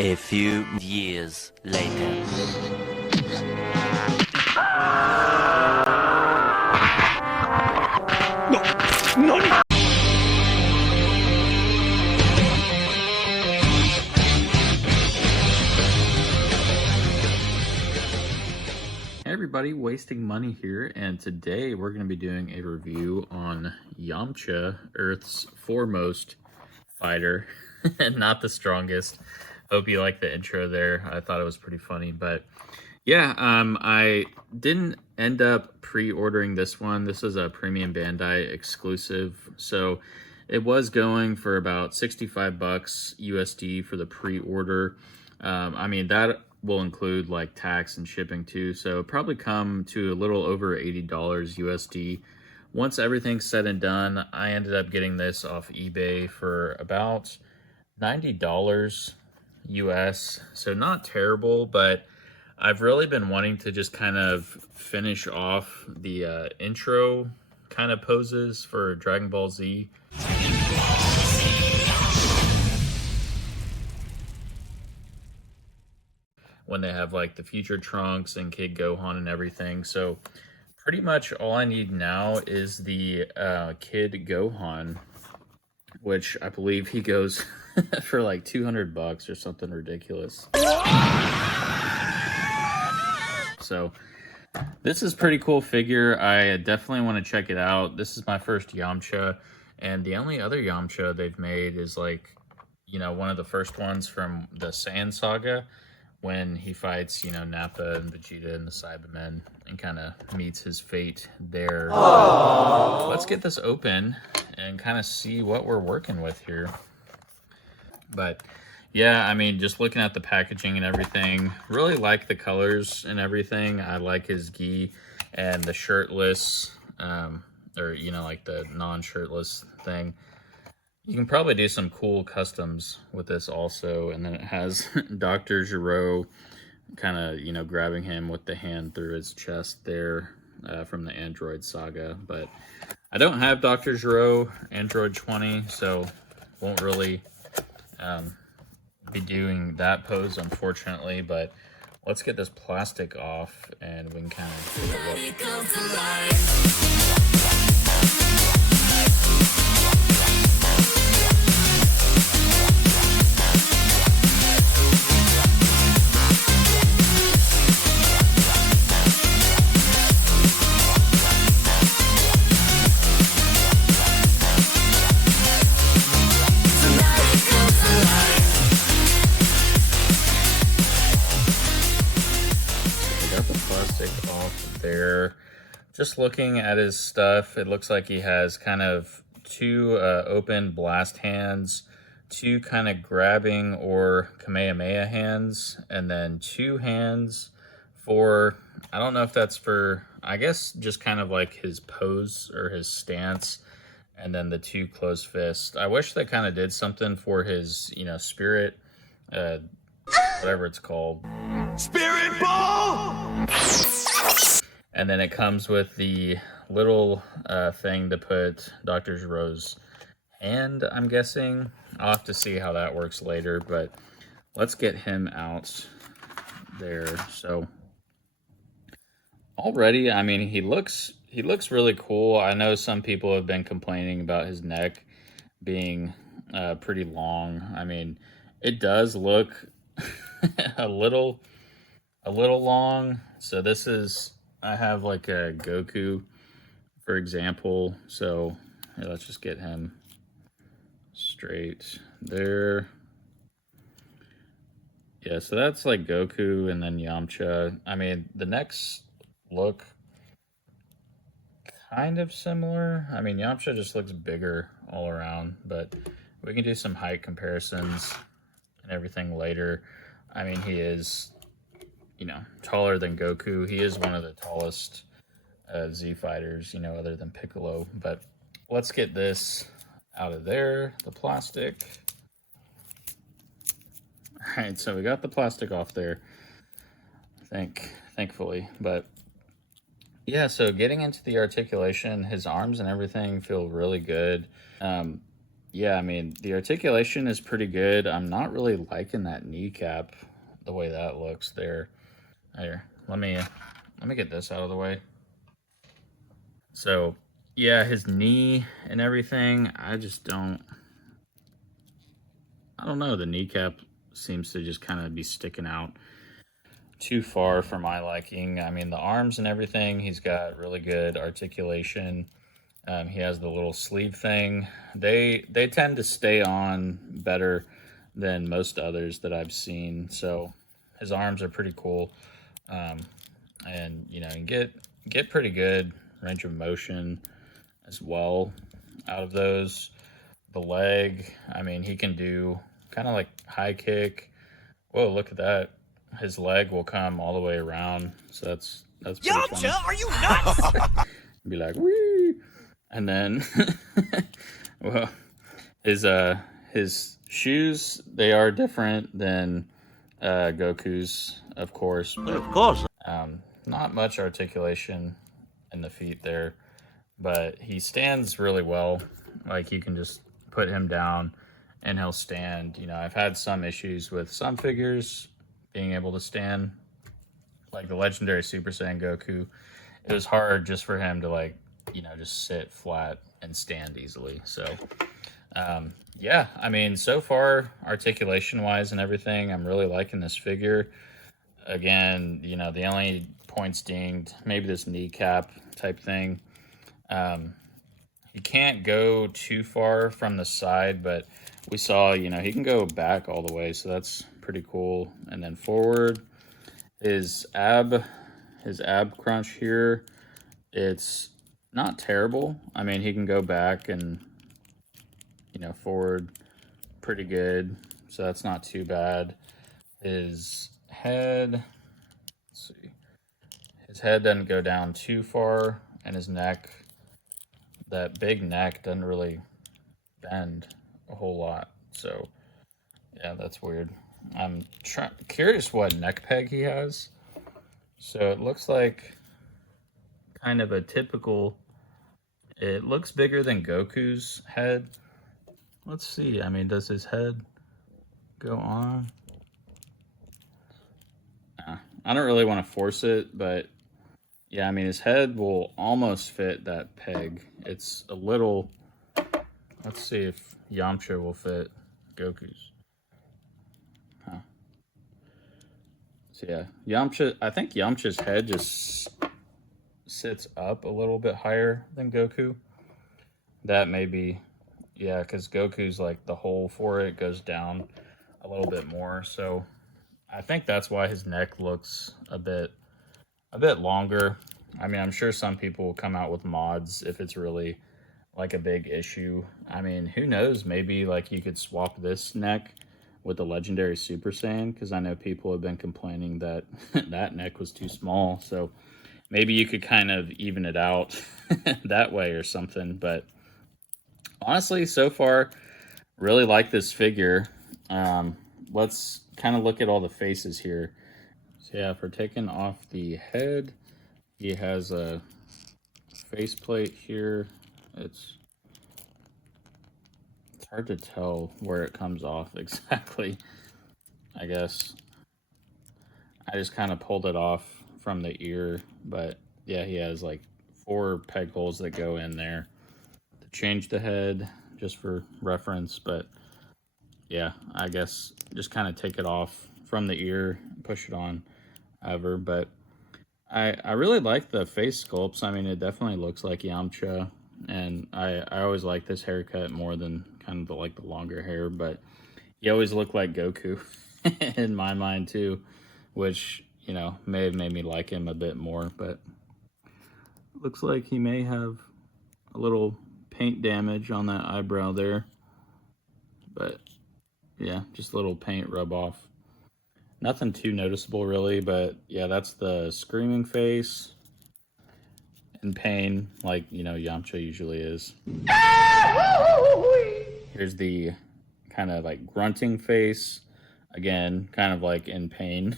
A few years later. NANI?! Hey everybody, Wasting Money here, and today we're going to be doing a review on Yamcha, Earth's foremost fighter, and not the strongest. Hope you like the intro there. I thought it was pretty funny, but yeah, I didn't end up pre-ordering this one. This is a premium Bandai exclusive, so it was going for about 65 bucks USD for the pre-order. I mean, that will include like tax and shipping too, so it'll probably come to a little over $80 USD. Once everything's said and done, I ended up getting this off eBay for about $90 US, so not terrible, but I've really been wanting to just kind of finish off the intro kind of poses for Dragon Ball Z. When they have like the future Trunks and Kid Gohan and everything. So pretty much all I need now is the Kid Gohan, which I believe he goes for like 200 bucks or something ridiculous. So this is pretty cool figure. I definitely want to check it out. This is my first Yamcha, and the only other Yamcha they've made is like, you know, one of the first ones from the Saiyan saga, when he fights, you know, Nappa and Vegeta and the Cybermen and kind of meets his fate there. Aww. Let's get this open and kind of see what we're working with here. But yeah, I mean, just looking at the packaging and everything, really like the colors and everything. I like his gi and the shirtless, or, you know, like the non-shirtless thing. You can probably do some cool customs with this also. And then it has Dr. Gero kind of, you know, grabbing him with the hand through his chest there from the Android saga. But I don't have Dr. Gero Android 20, so won't really be doing that pose, unfortunately. But let's get this plastic off and we can kind of take a look. Off there. Just looking at his stuff, it looks like he has kind of two open blast hands, two kind of grabbing or Kamehameha hands, and then two hands for, I don't know if that's for, I guess just kind of like his pose or his stance, and then the two closed fists. I wish they kind of did something for his, you know, spirit, whatever it's called. Spirit Ball! And then it comes with the little thing to put Dr. Gero's hand, I'm guessing. I'll have to see how that works later, but let's get him out there. So already, I mean, he looks really cool. I know some people have been complaining about his neck being pretty long. I mean, it does look a little long. So this is, I have like a Goku, for example. So here, let's just get him straight there. Yeah, so that's like Goku and then Yamcha. I mean, the necks look kind of similar. I mean, Yamcha just looks bigger all around, but we can do some height comparisons and everything later. I mean, he is, you know, taller than Goku. He is one of the tallest Z fighters, you know, other than Piccolo. But let's get this out of there, the plastic. All right, so we got the plastic off there, thankfully. But yeah, so getting into the articulation, his arms and everything feel really good. yeah, I mean, the articulation is pretty good. I'm not really liking that kneecap, the way that looks there. Here, let me get this out of the way. So, yeah, his knee and everything, I don't know. The kneecap seems to just kind of be sticking out too far for my liking. I mean, the arms and everything, he's got really good articulation. He has the little sleeve thing. They tend to stay on better than most others that I've seen. So his arms are pretty cool, and you know, you get pretty good range of motion as well out of those. The leg, I mean, he can do kind of like high kick. Whoa, look at that! His leg will come all the way around, so that's pretty Yamcha, funny. are you nuts? Be like, wee! And then, well, his shoes, they are different than Goku's, of course. Well, of course. Not much articulation in the feet there, but he stands really well. Like, you can just put him down and he'll stand. You know, I've had some issues with some figures being able to stand, like the legendary Super Saiyan Goku. It was hard just for him to, like, you know, just sit flat and stand easily. So, yeah, I mean, so far, articulation wise and everything, I'm really liking this figure. Again, you know, the only points dinged, maybe this kneecap type thing. He can't go too far from the side, but we saw, you know, he can go back all the way, so that's pretty cool. And then forward, his ab crunch here, it's not terrible. I mean, he can go back and, you know, forward pretty good, so that's not too bad. His head, let's see, his head doesn't go down too far, and his neck, that big neck doesn't really bend a whole lot. So, yeah, that's weird. I'm curious what neck peg he has. So it looks like kind of a typical, it looks bigger than Goku's head. Let's see, I mean, does his head go on? I don't really want to force it, but yeah, I mean, his head will almost fit that peg. It's a little, let's see if Yamcha will fit Goku's. Huh. So yeah, Yamcha, I think Yamcha's head just sits up a little bit higher than Goku. That may be, yeah, because Goku's, like, the hole for it goes down a little bit more. So I think that's why his neck looks a bit longer. I mean, I'm sure some people will come out with mods if it's really like a big issue. I mean, who knows? Maybe, like, you could swap this neck with the legendary Super Saiyan, because I know people have been complaining that that neck was too small. So maybe you could kind of even it out that way or something. But honestly, so far, really like this figure. Let's kind of look at all the faces here. So yeah, if we're taking off the head, he has a faceplate here. It's hard to tell where it comes off exactly. I guess I just kind of pulled it off from the ear, but yeah, he has like 4 peg holes that go in there to change the head, just for reference. But yeah, I guess just kind of take it off from the ear, push it on ever. But I really like the face sculpts. I mean, it definitely looks like Yamcha, and I always like this haircut more than kind of the longer hair. But he always looked like Goku in my mind too, which, you know, may have made me like him a bit more. But looks like he may have a little paint damage on that eyebrow there, but yeah, just a little paint rub off. Nothing too noticeable really, but yeah, that's the screaming face in pain, like, you know, Yamcha usually is. Here's the kind of like grunting face, again, kind of like in pain.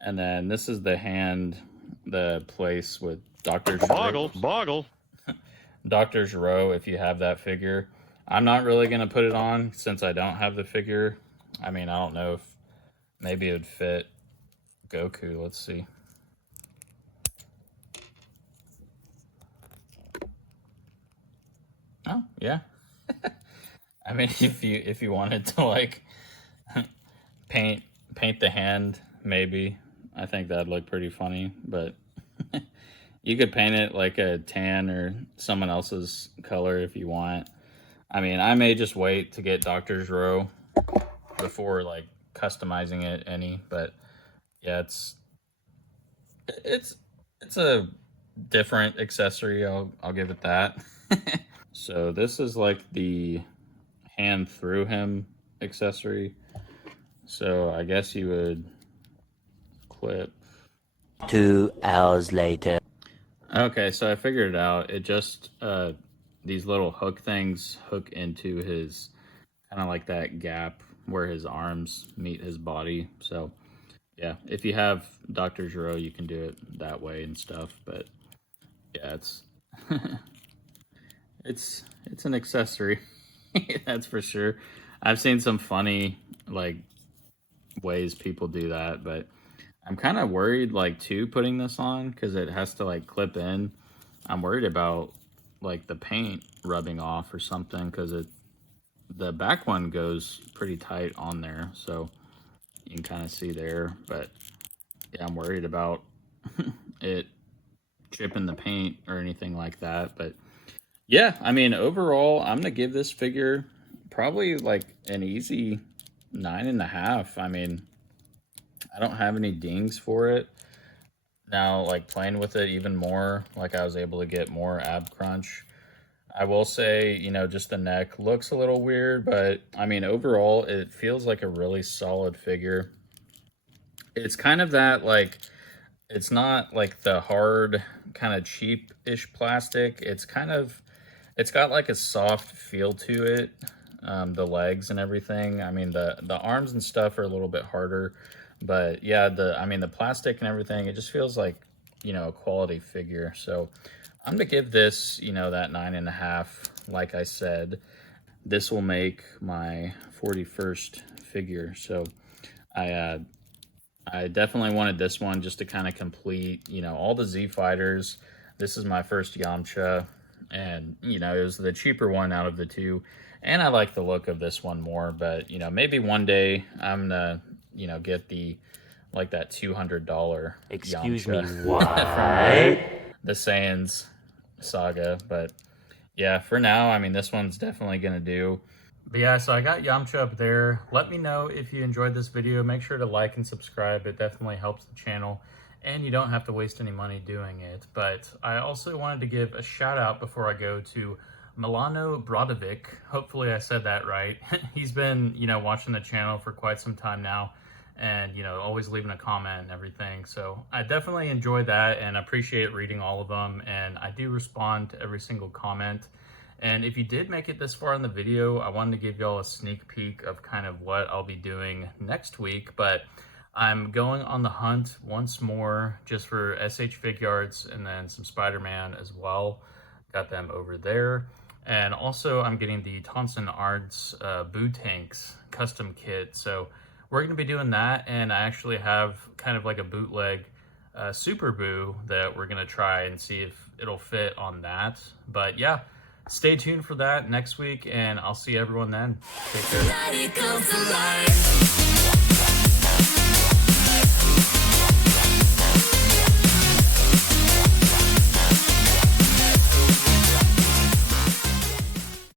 And then this is the hand, the place with Dr. Boggle. Dr. Giro, if you have that figure. I'm not really going to put it on since I don't have the figure. I mean, I don't know if maybe it would fit Goku. Let's see. Oh, yeah. I mean, if you wanted to like paint the hand, maybe I think that'd look pretty funny, but you could paint it like a tan or someone else's color if you want. I mean, I may just wait to get Doctor's Row before like customizing it any, but yeah, it's a different accessory. I'll give it that. So this is like the hand through him accessory. So I guess you would clip. 2 hours later. Okay, so I figured it out. It just these little hook things hook into his kind of like that gap where his arms meet his body. So yeah, if you have Dr. Giro, you can do it that way and stuff. But yeah, it's it's an accessory. That's for sure. I've seen some funny like ways people do that, but I'm kind of worried like too putting this on because it has to like clip in. I'm worried about like the paint rubbing off or something because the back one goes pretty tight on there, so you can kind of see there. But yeah, I'm worried about it chipping the paint or anything like that. But yeah, I mean, overall, I'm gonna give this figure probably like an easy 9.5. I mean, I don't have any dings for it. Now, like playing with it even more, like I was able to get more ab crunch. I will say, you know, just the neck looks a little weird, but I mean, overall, it feels like a really solid figure. It's kind of that, like, it's not like the hard, kind of cheap-ish plastic. It's got like a soft feel to it. The legs and everything. I mean, the arms and stuff are a little bit harder. But yeah, the plastic and everything, it just feels like, you know, a quality figure. So I'm going to give this, you know, that 9.5. Like I said, this will make my 41st figure. So I definitely wanted this one just to kind of complete, you know, all the Z Fighters. This is my first Yamcha, and, you know, it was the cheaper one out of the two. And I like the look of this one more, but, you know, maybe one day I'm going to, you know, get the, like that $200 Excuse Yamcha me, what? the Saiyans saga. But yeah, for now, I mean, this one's definitely going to do. But yeah, so I got Yamcha up there. Let me know if you enjoyed this video. Make sure to like and subscribe. It definitely helps the channel, and you don't have to waste any money doing it. But I also wanted to give a shout out before I go to Milano Brodovic. Hopefully I said that right. He's been, you know, watching the channel for quite some time now, and, you know, always leaving a comment and everything. So I definitely enjoy that and appreciate reading all of them. And I do respond to every single comment. And if you did make it this far in the video, I wanted to give y'all a sneak peek of kind of what I'll be doing next week. But I'm going on the hunt once more just for SH Figuarts and then some Spider-Man as well. Got them over there. And also I'm getting the Thompson Arts Boo Tanks custom kit. So we're going to be doing that. And I actually have kind of like a bootleg Super Boo that we're going to try and see if it'll fit on that. But yeah, stay tuned for that next week, and I'll see everyone then. Take care.